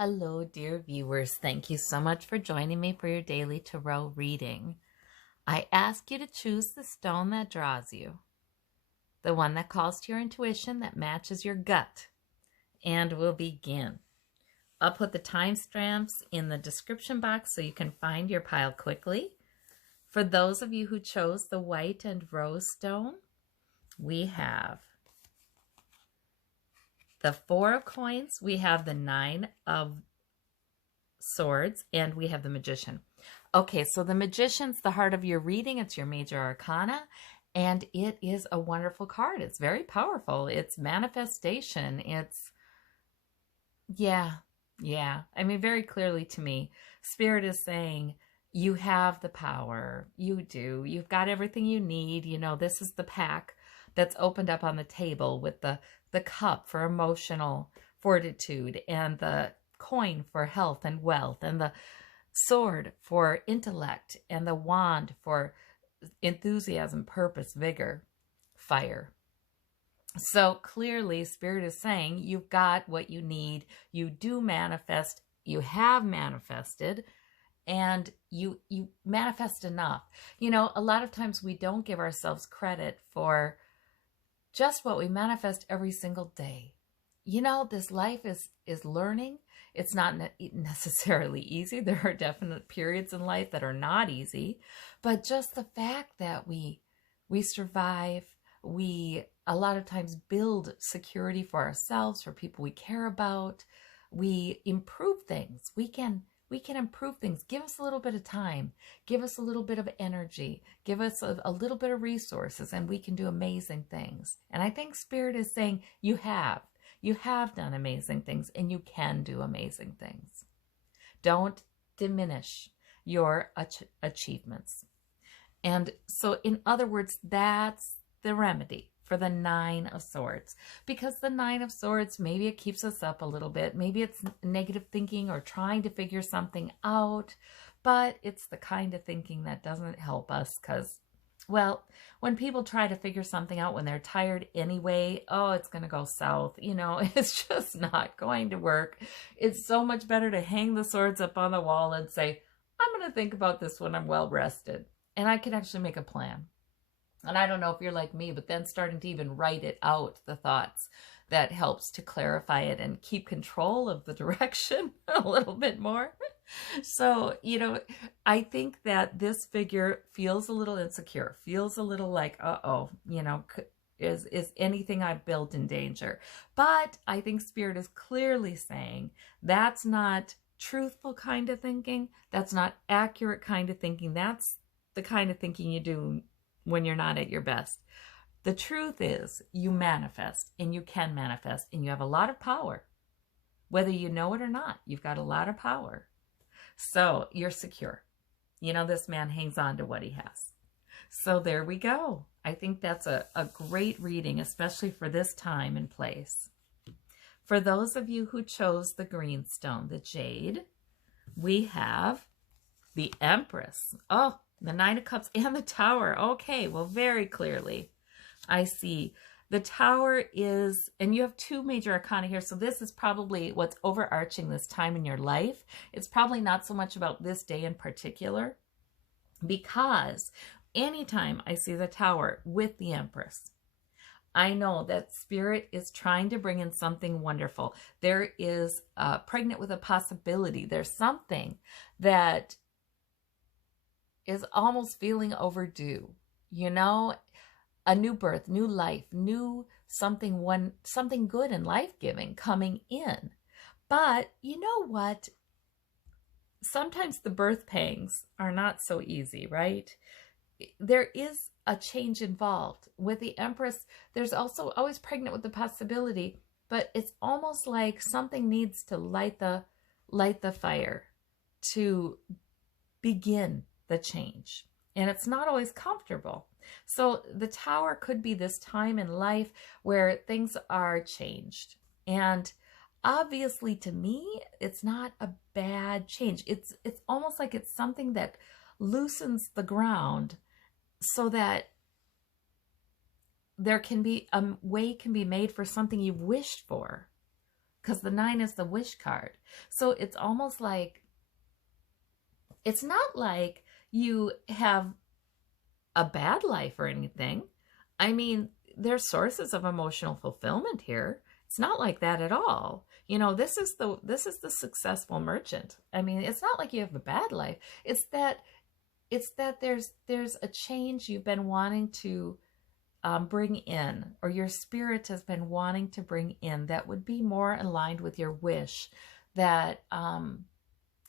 Hello, dear viewers. Thank you so much for joining me for your daily tarot reading. I ask you to choose the stone that draws you, the one that calls to your intuition, that matches your gut, and we'll begin. I'll put the timestamps in the description box so you can find your pile quickly. For those of you who chose the white and rose stone, we have the Four of Coins, we have the Nine of Swords, and we have the Magician. Okay, so the Magician's the heart of your reading. It's your major arcana, and it is a wonderful card. It's very powerful. It's manifestation. It's, yeah. I mean, very clearly to me, Spirit is saying, you have the power. You do. You've got everything you need. You know, this is the pack that's opened up on the table with the cup for emotional fortitude, and the coin for health and wealth, and the sword for intellect, and the wand for enthusiasm, purpose, vigor, fire. So clearly, Spirit is saying you've got what you need. You do manifest. You have manifested. And you manifest enough. You know, a lot of times we don't give ourselves credit for just what we manifest every single day. You know, this life is learning. It's not necessarily easy. There are definite periods in life that are not easy. But just the fact that we survive, we a lot of times build security for ourselves, for people we care about. We improve things. We can improve things. Give us a little bit of time. Give us a little bit of energy. Give us a little bit of resources, and we can do amazing things. And I think Spirit is saying you have. You have done amazing things, and you can do amazing things. Don't diminish your achievements. And so, in other words, that's the remedy for the Nine of Swords. Because the Nine of Swords, maybe it keeps us up a little bit. Maybe it's negative thinking or trying to figure something out. But it's the kind of thinking that doesn't help us because, well, when people try to figure something out when they're tired anyway, oh, it's going to go south. You know, it's just not going to work. It's so much better to hang the swords up on the wall and say, I'm going to think about this when I'm well rested. And I can actually make a plan. And I don't know if you're like me, but then starting to even write it out, the thoughts, that helps to clarify it and keep control of the direction a little bit more. So, you know, I think that this figure feels a little insecure, feels a little like, uh-oh, you know, is anything I've built in danger? But I think Spirit is clearly saying that's not truthful kind of thinking. That's not accurate kind of thinking. That's the kind of thinking you do when you're not at your best. The truth is you manifest, and you can manifest, and you have a lot of power. Whether you know it or not, you've got a lot of power. So you're secure. You know, this man hangs on to what he has. So there we go. I think that's a great reading, especially for this time and place. For those of you who chose the green stone, the jade, we have the Empress. Oh, the Nine of Cups and the Tower. Okay, well, very clearly, I see. The Tower is, and you have two major arcana here, so this is probably what's overarching this time in your life. It's probably not so much about this day in particular, because anytime I see the Tower with the Empress, I know that Spirit is trying to bring in something wonderful. There is pregnant with a possibility. There's something that is almost feeling overdue, you know, a new birth, new life, new something good and life-giving coming in. But you know what? Sometimes the birth pangs are not so easy, right? There is a change involved. With the Empress, there's also always pregnant with the possibility, but it's almost like something needs to light the fire to begin the change. And it's not always comfortable. So the Tower could be this time in life where things are changed. And obviously to me, it's not a bad change. It's almost like it's something that loosens the ground so that there can be a way can be made for something you've wished for because the 9 is the wish card. So it's almost like, it's not like you have a bad life or anything. I mean, there's sources of emotional fulfillment here. It's not like that at all. You know, this is the successful merchant. I mean, it's not like you have a bad life. It's that there's a change you've been wanting to bring in, or your spirit has been wanting to bring in, that would be more aligned with your wish. That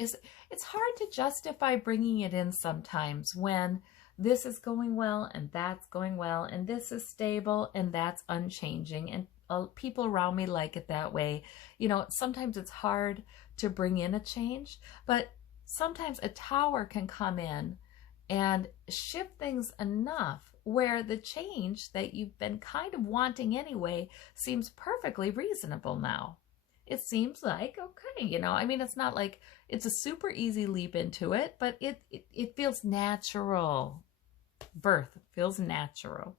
it's hard to justify bringing it in sometimes when this is going well and that's going well and this is stable and that's unchanging, and people around me like it that way. You know, sometimes it's hard to bring in a change, but sometimes a tower can come in and shift things enough where the change that you've been kind of wanting anyway seems perfectly reasonable now. It seems like, okay, you know, I mean, it's not like it's a super easy leap into it, but it feels natural. Birth feels natural.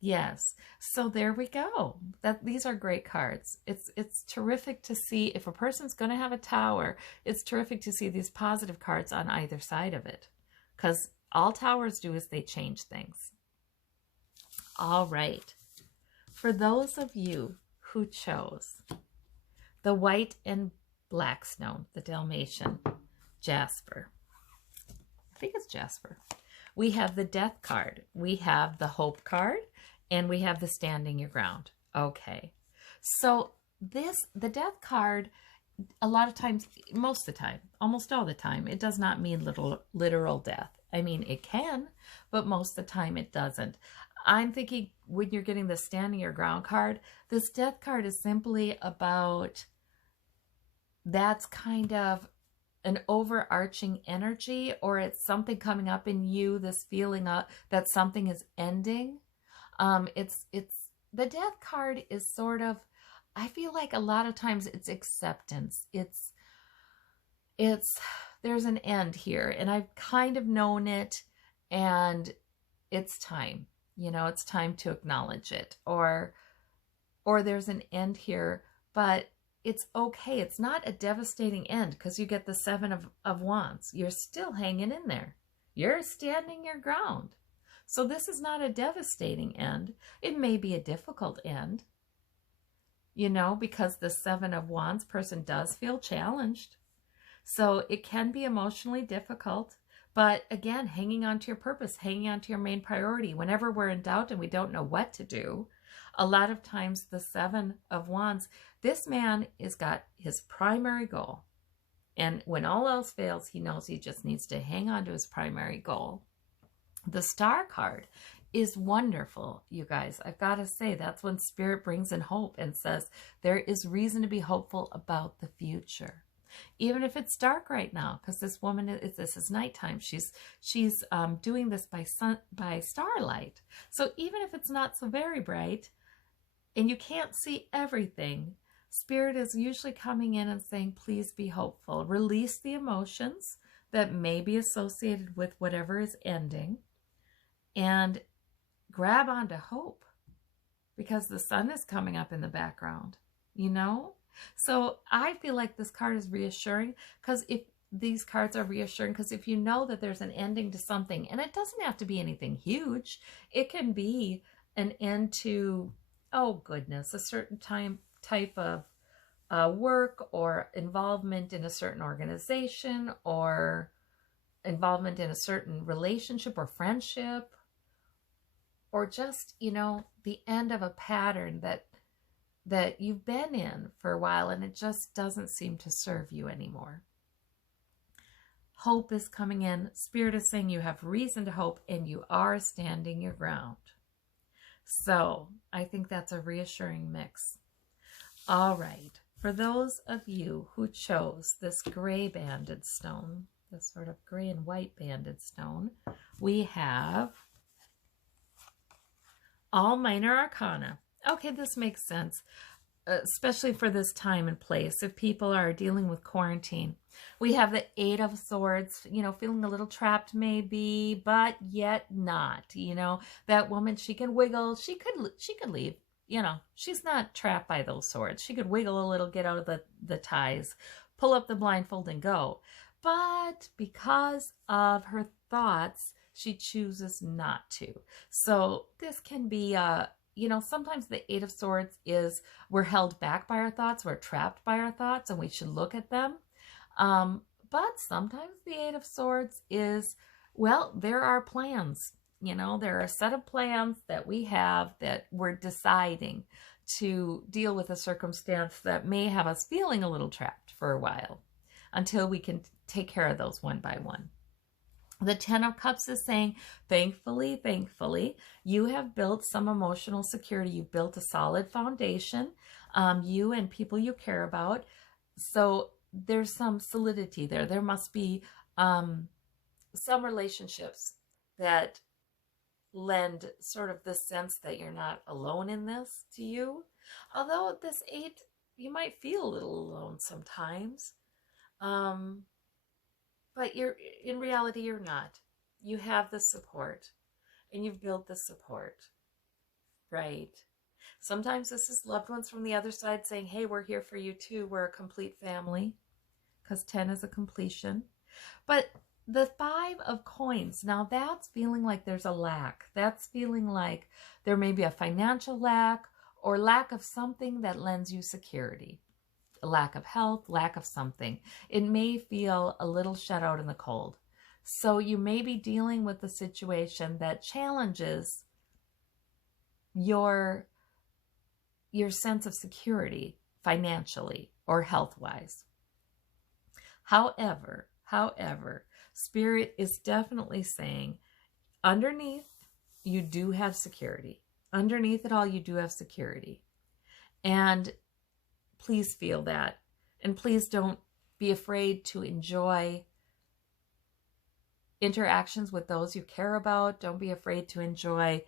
Yes. So there we go. These are great cards. It's terrific to see if a person's going to have a tower. It's terrific to see these positive cards on either side of it, because all towers do is they change things. All right. For those of you who chose the white and black stone, the dalmation, jasper. I think it's jasper. We have the death card. We have the hope card. And we have the standing your ground. Okay. So the death card, a lot of times, most of the time, almost all the time, it does not mean literal death. I mean, it can, but most of the time it doesn't. I'm thinking when you're getting the standing your ground card, this death card is simply about, that's kind of an overarching energy, or it's something coming up in you, this feeling that something is ending. It's the death card is sort of, I feel like a lot of times it's acceptance. It's there's an end here, and I've kind of known it, and it's time. You know, it's time to acknowledge it, or there's an end here, but it's okay. It's not a devastating end, because you get the 7 of Wands. You're still hanging in there. You're standing your ground. So this is not a devastating end. It may be a difficult end, you know, because the 7 of Wands person does feel challenged. So it can be emotionally difficult. But again, hanging on to your purpose, hanging on to your main priority. Whenever we're in doubt and we don't know what to do, a lot of times the 7 of Wands, this man has got his primary goal. And when all else fails, he knows he just needs to hang on to his primary goal. The Star card is wonderful, you guys. I've got to say, that's when Spirit brings in hope and says there is reason to be hopeful about the future. Even if it's dark right now, because this woman, this is nighttime. She's doing this by starlight. So even if it's not so very bright and you can't see everything, Spirit is usually coming in and saying, please be hopeful. Release the emotions that may be associated with whatever is ending, and grab onto hope, because the sun is coming up in the background, you know? So I feel like this card is reassuring, because if these cards are reassuring, because if you know that there's an ending to something, and it doesn't have to be anything huge, it can be an end to, oh goodness, a certain type of work, or involvement in a certain organization, or involvement in a certain relationship or friendship, or just, you know, the end of a pattern that you've been in for a while and it just doesn't seem to serve you anymore. Hope is coming in. Spirit is saying you have reason to hope and you are standing your ground. So I think that's a reassuring mix. All right. For those of you who chose this gray banded stone, this sort of gray and white banded stone, we have all minor arcana. Okay, this makes sense, especially for this time and place. If people are dealing with quarantine, we have the 8 of Swords, you know, feeling a little trapped maybe, but yet not. You know, that woman, she can wiggle, she could leave. you know, she's not trapped by those swords. She could wiggle a little, get out of the ties, pull up the blindfold and go. But because of her thoughts, she chooses not to. So this can be, you know, sometimes the Eight of Swords is we're held back by our thoughts, we're trapped by our thoughts, and we should look at them. But sometimes the Eight of Swords is, well, there are plans. You know, there are a set of plans that we have that we're deciding to deal with a circumstance that may have us feeling a little trapped for a while until we can take care of those one by one. The Ten of Cups is saying, thankfully, you have built some emotional security. You've built a solid foundation, you and people you care about. So there's some solidity there. There must be some relationships that lend sort of the sense that you're not alone in this to you. Although this 8, you might feel a little alone sometimes. But in reality, you're not. You have the support, and you've built the support, right? Sometimes this is loved ones from the other side saying, hey, we're here for you too. We're a complete family, because 10 is a completion. But the 5 of coins, now that's feeling like there's a lack. That's feeling like there may be a financial lack or lack of something that lends you security. A lack of health, lack of something. It may feel a little shut out in the cold. So you may be dealing with a situation that challenges your sense of security financially or health-wise. However, Spirit is definitely saying, underneath, you do have security. Underneath it all, you do have security. And please feel that. And please don't be afraid to enjoy interactions with those you care about. Don't be afraid to enjoy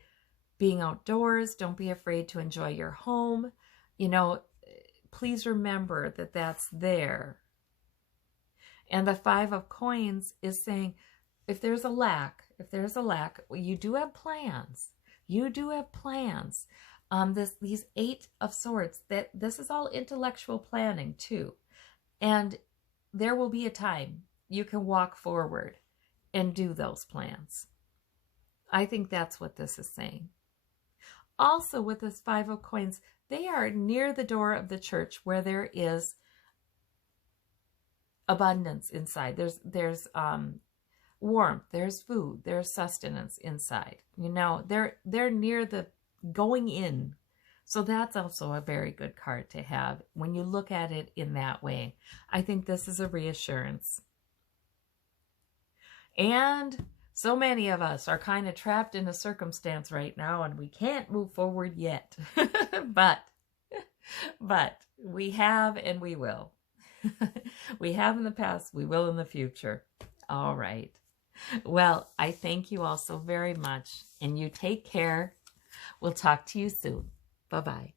being outdoors. Don't be afraid to enjoy your home. You know, please remember that that's there. And the 5 of coins is saying, if there's a lack, well, you do have plans. You do have plans. These 8 of Swords, this is all intellectual planning too. And there will be a time you can walk forward and do those plans. I think that's what this is saying. Also with this 5 of coins, they are near the door of the church where there is abundance inside. There's warmth, there's food, there's sustenance inside. You know, they're near the going in. So that's also a very good card to have when you look at it in that way. I think this is a reassurance. And so many of us are kind of trapped in a circumstance right now and we can't move forward yet. but we have and we will. We have in the past, we will in the future. All right. Well, I thank you all so very much, and you take care. We'll talk to you soon. Bye-bye.